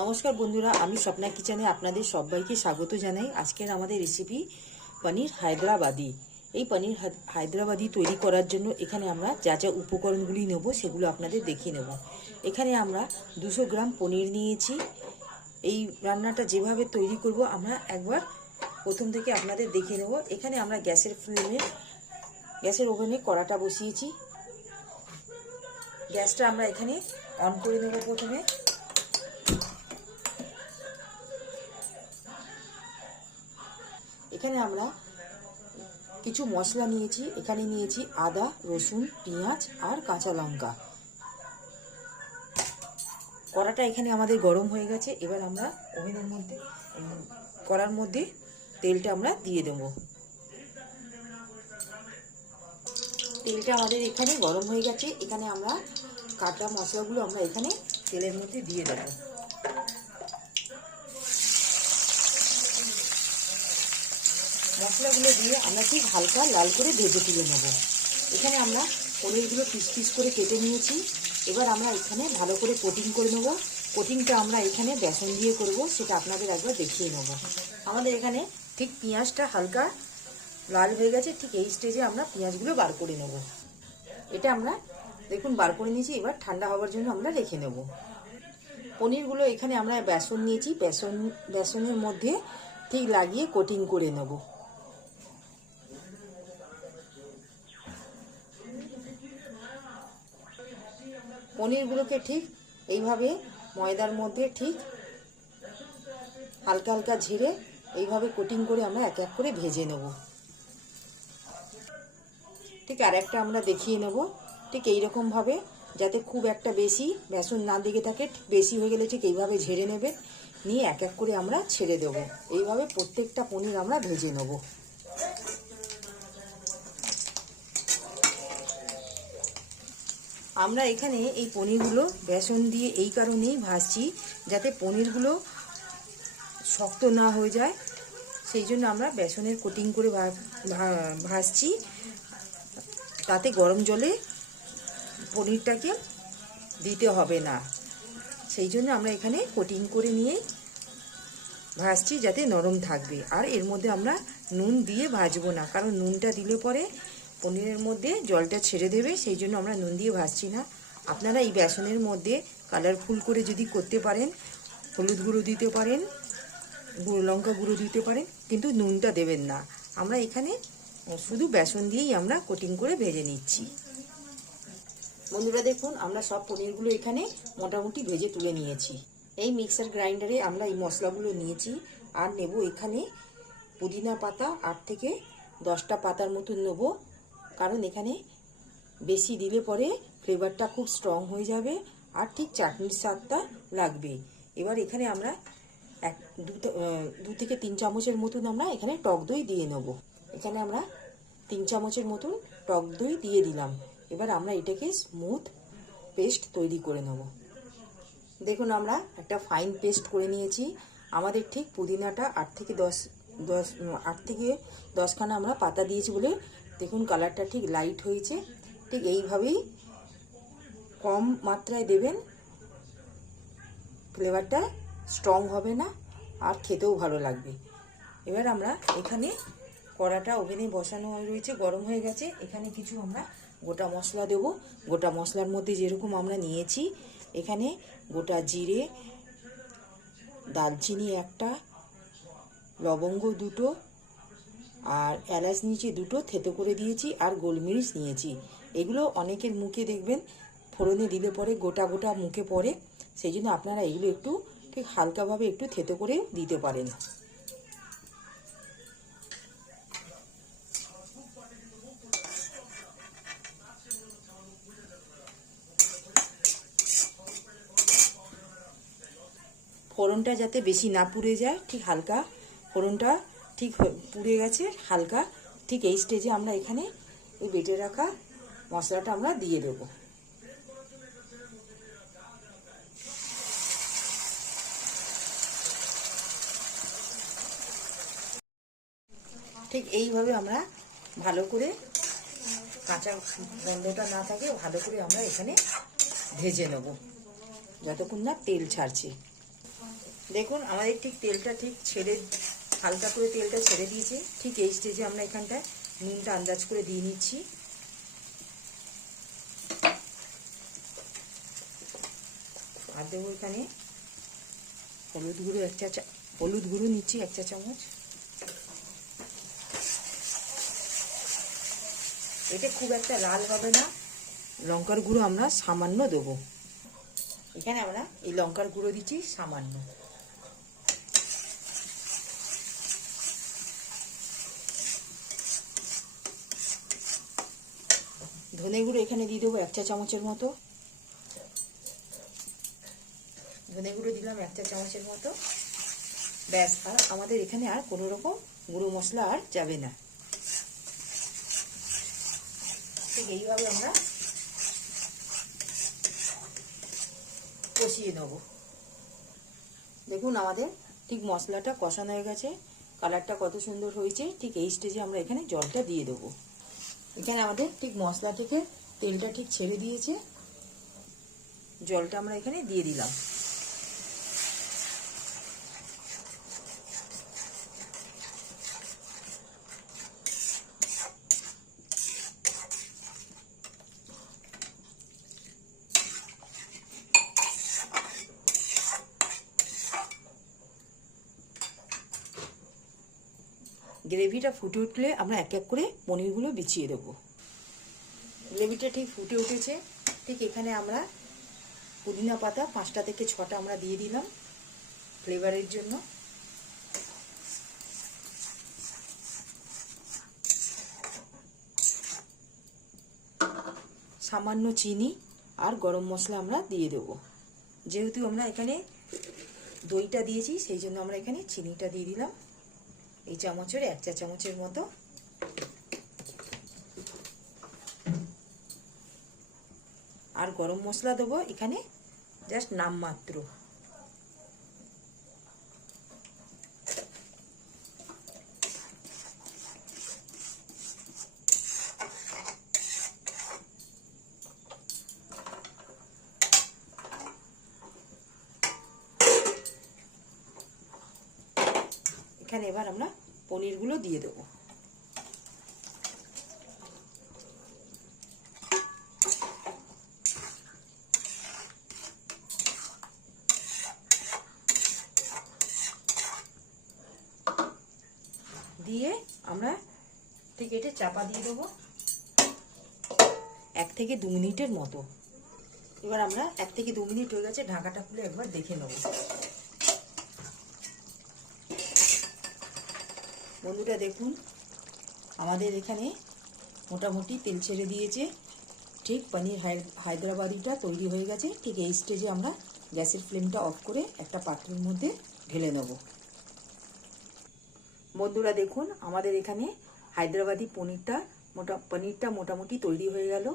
নমস্কার বন্ধুরা, আমি স্বপ্না কিচেনে আপনাদের সবাইকে স্বাগত জানাই। আজকের আমাদের রেসিপি পনির হায়দ্রাবাদি। এই পনির হায়দ্রাবাদি তৈরি করার জন্য এখানে আমরা যা যা উপকরণগুলি নেব সেগুলো আপনাদের দেখিয়ে নেব। এখানে আমরা 200 গ্রাম পনির নিয়েছি। এই রান্নাটা যেভাবে তৈরি করব আমরা একবার প্রথম থেকে আপনাদের দেখিয়ে নেব। এখানে আমরা গ্যাসের ওভেনে কড়াটা বসিয়েছি। গ্যাসটা আমরা এখানে অন করে নেব। প্রথমে এখানে আমরা কিছু মশলা নিয়েছি। এখানে নিয়েছি আদা, রসুন, পেঁয়াজ আর কাঁচা লঙ্কা। কড়াটা এখানে আমাদের গরম হয়ে গেছে। এবার আমরা ওভেনের মধ্যে কড়ার মধ্যে তেলটা আমরা দিয়ে দেব। তেলটা আমাদের এখানে গরম হয়ে গেছে। এখানে আমরা কাটা মশলাগুলো আমরা এখানে তেলের মধ্যে দিয়ে দেব। মশলাগুলো দিয়ে আমরা ঠিক হালকা লাল করে ভেজে তুলে নেব। এখানে আমরা পনিরগুলো পিস পিস করে কেটে নিয়েছি। এবার আমরা এখানে ভালো করে কোটিং করে নেব। কোটিংটা আমরা এখানে বেসন দিয়ে করব, সেটা আপনাদের একবার দেখিয়ে নেব। আমাদের এখানে ঠিক পেঁয়াজটা হালকা লাল হয়ে গেছে। ঠিক এই স্টেজে আমরা পেঁয়াজগুলো বার করে নেব। এটা আমরা দেখুন বার করে নিয়েছি। এবার ঠান্ডা হওয়ার জন্য আমরা রেখে নেব। পনিরগুলো এখানে আমরা বেসন নিয়েছি। বেসনের মধ্যে ঠিক লাগিয়ে কোটিং করে নেব। পনিরগুলোকে ঠিক এইভাবে ময়দার মধ্যে ঠিক হালকা হালকা ঝেড়ে এইভাবে কোটিং করে আমরা এক এক করে ভেজে নেব। ঠিক আর একটা আমরা দেখিয়ে নেব। ঠিক এইরকমভাবে, যাতে খুব একটা বেশি বেসন না দিকে থাকে। বেশি হয়ে গেলে ঠিক এইভাবে ঝেড়ে নেবে, নিয়ে এক এক করে আমরা ছেড়ে দেবো। এইভাবে প্রত্যেকটা পনির আমরা ভেজে নেব। আমরা এখানে এই পনিরগুলো বেসন দিয়ে এই কারণেই ভাজছি, যাতে পনিরগুলো শক্ত না হয়ে যায়। সেই জন্য আমরা বেসনের কোটিং করে ভাজছি। তাতে গরম জলে পনিরটাকে দিতে হবে না। সেই জন্য আমরা এখানে কোটিং করে নিয়ে ভাজছি, যাতে নরম থাকবে। আর এর মধ্যে আমরা নুন দিয়ে ভাজবো না, কারণ নুনটা দিলে পরে পনিরের মধ্যে জলটা ছেড়ে দেবে। সেই জন্য আমরা নুন দিয়ে ভাজছি না। আপনারা এই বেসনের মধ্যে কালারফুল করে যদি করতে পারেন, হলুদ গুঁড়ো দিতে পারেন, লঙ্কা গুঁড়ো দিতে পারেন, কিন্তু নুনটা দেবেন না। আমরা এখানে শুধু বেসন দিয়েই আমরা কোটিং করে ভেজে নিচ্ছি। বন্ধুরা দেখুন, আমরা সব পনিরগুলো এখানে মোটামুটি ভেজে তুলে নিয়েছি। এই মিক্সার গ্রাইন্ডারে আমরা এই মশলাগুলো নিয়েছি। আর নেব এখানে পুদিনা পাতা 8 থেকে 10টা পাতার মতন নেব, কারণ এখানে বেশি দিলে পরে ফ্লেভারটা খুব স্ট্রং হয়ে যাবে আর ঠিক চাটনির স্বাদটা লাগবে। এবার এখানে আমরা 2 থেকে 3 চামচের মতন আমরা এখানে টক দই দিয়ে নেব। এখানে আমরা 3 চামচের মতন টক দই দিয়ে দিলাম। এবার আমরা এটাকে স্মুথ পেস্ট তৈরি করে নেব। দেখুন, আমরা একটা ফাইন পেস্ট করে নিয়েছি। আমাদের ঠিক পুদিনাটা 8 থেকে 10খানা আমরা পাতা দিয়েছি বলে দেখুন কালারটা ঠিক লাইট হয়েছে। ঠিক এইভাবেই কম মাত্রায় দেবেন, ফ্লেভারটা স্ট্রং হবে না আর খেতেও ভালো লাগবে। এবার আমরা এখানে কড়াটা ওভেনে বসানো রয়েছে, গরম হয়ে গেছে। এখানে কিছু আমরা গোটা মশলা দেব। গোটা মশলার মধ্যে যেরকম আমরা নিয়েছি, এখানে গোটা জিরে, দারচিনি 1টা, লবঙ্গ 2টো, আর এলাচ নিয়েছি 2টো, থেতো করে দিয়েছি, আর গোলমরিচ নিয়েছি। এগুলো অনেকের মুখে দেখবেন ফোড়নে দিলে পরে গোটা গোটা মুখে পড়ে। সেই জন্য আপনারা এগুলো একটু ঠিক হালকাভাবে একটু থেতো করে দিতে পারেন। ফোড়নটা যাতে বেশি না পুড়ে যায়, ঠিক হালকা ফোড়নটা ঠিক পুড়ে গেছে হালকা। ঠিক এই স্টেজে আমরা এখানে ওই বেটে রাখা মশলাটা আমরা দিয়ে দেব। ঠিক এইভাবে আমরা ভালো করে, কাঁচা গন্ধটা না থাকে, ভালো করে আমরা এখানে ভেজে নেব যতক্ষণ না তেল ছাড়ছে। দেখুন আমাদের ঠিক তেলটা ঠিক ছেড়ে, হালকা করে তেলটা ছেড়ে দিয়েছে। ঠিক এই স্টেজে আমরা এখানটায় নুনটা আন্দাজ করে দিয়ে নিচ্ছি। আর দেবো এখানে হলুদ গুঁড়ো হলুদ গুঁড়ো নিচ্ছি 1 চা চামচ। এটা খুব একটা লাল হবে না। লঙ্কার গুঁড়ো আমরা সামান্য দেবো। এখানে আমরা এই লঙ্কার গুঁড়ো দিচ্ছি সামান্য। ধনে গুঁড়ো এখানে দিয়ে দেবো 1 চা চামচের মতো। ধনে গুঁড়ো দিলাম 1 চা চামচের মতো। ব্যাস, আর আমাদের এখানে আর কোনো রকম গুঁড়ো মশলা আর যাবে না। ঠিক এইভাবে আমরা কষিয়ে নেব। দেখুন আমাদের ঠিক মশলাটা কষানো হয়ে গেছে, কালারটা কত সুন্দর হয়েছে। ঠিক এই স্টেজে আমরা এখানে জলটা দিয়ে দেবো। এখানে আমাদের ঠিক মশলা থেকে তেলটা ঠিক ছেড়ে দিয়েছে, জলটা আমরা এখানে দিয়ে দিলাম। গ্রেভিটা ফুটে উঠলে আমরা এক এক করে পনিরগুলো বিছিয়ে দেবো। গ্রেভিটা ঠিক ফুটে উঠেছে। ঠিক এখানে আমরা পুদিনা পাতা 5টা থেকে 6টা আমরা দিয়ে দিলাম ফ্লেভারের জন্য। সামান্য চিনি আর গরম মশলা আমরা দিয়ে দেবো। যেহেতু আমরা এখানে দইটা দিয়েছি সেই জন্য আমরা এখানে চিনিটা দিয়ে দিলাম এই চামচের 1 চা চামচের মতো। আর গরম মশলা দেবো এখানে জাস্ট নামমাত্র। এখানে এবার আমরা পনিরগুলো দিয়ে দেবো। দিয়ে আমরা ঠিক এটা চাপা দিয়ে দেবো 1 থেকে 2 মিনিটের মতো। এবার আমরা 1 থেকে 2 মিনিট হয়ে গেছে, ঢাকাটা খুলে একবার দেখে নেব। বন্ধুরা দেখুন আমাদের এখানে মোটামুটি তেল ছেড়ে দিয়েছে। ঠিক পনির হায়দ্রাবাদিটা তৈরি হয়ে গেছে। ঠিক এই স্টেজে আমরা গ্যাসের ফ্লেমটা অফ করে একটা পাত্রের মধ্যে ঢেলে নেব। বন্ধুরা দেখুন আমাদের এখানে হায়দ্রাবাদি পনিরটা মোটামুটি তৈরি হয়ে গেল।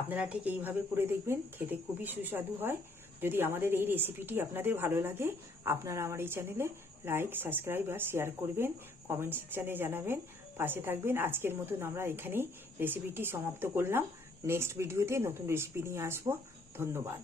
আপনারা ঠিক এইভাবে করে দেখবেন, খেতে খুবই সুস্বাদু হয়। যদি আমাদের এই রেসিপিটি আপনাদের ভালো লাগে, আপনারা আমার এই চ্যানেলে লাইক, সাবস্ক্রাইব আর শেয়ার করবেন, কমেন্ট সেকশানে জানাবেন, পাশে থাকবেন। আজকের মতন আমরা এখানেই রেসিপিটি সমাপ্ত করলাম। নেক্সট ভিডিওতে নতুন রেসিপি নিয়ে আসবো। ধন্যবাদ।